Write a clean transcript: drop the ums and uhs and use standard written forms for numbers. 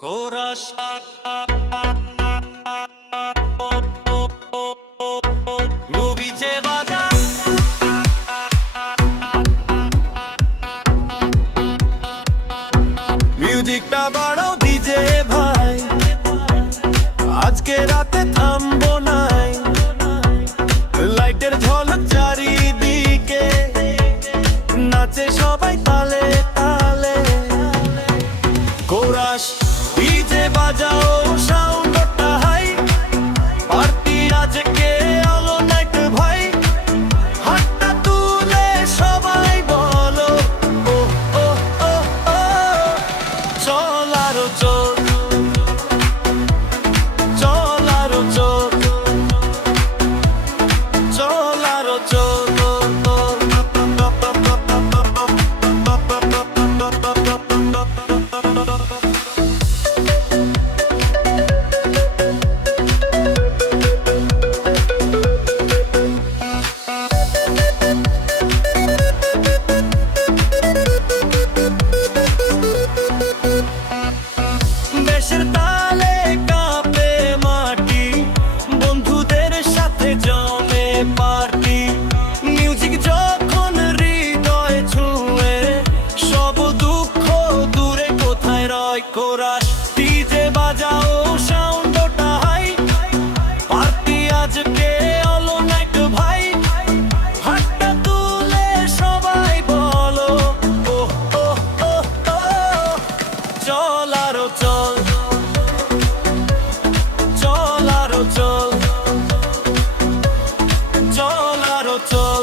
Chorus movie যে বাজা মিউজিকটা বাড়াও ডিজে ভাই, আজকে রাতে থামবো নাই। লাইটের ঝলক চারিদিকে, নাচে সবাই তালে তালে। কোরাস ডিজে বাজাও, সাউন্ডটা হাই, পার্টি আজকে আলো নাইট ভাই। হাতটা তুলে সবাই বলো ও ও ও ও, চল আরো চল, চল আরো চল, চল আরো চল। দেশের তালে কাঁপে মাটি, বন্ধুদের সাথে জমে পার্টি। মিউজিক যখন হৃদয় ছুঁয়ে, সব দুঃখ দূরে কোথায় রয়। কোরাস ডিজে বাজাও, সাউন্ডটা হাই, পার্টি আজকে আলো নাইট ভাই। হাতটা তুলে সবাই বলো ও ও ও ও, চল আরো চল, চল আরো চল, চল আরো চল।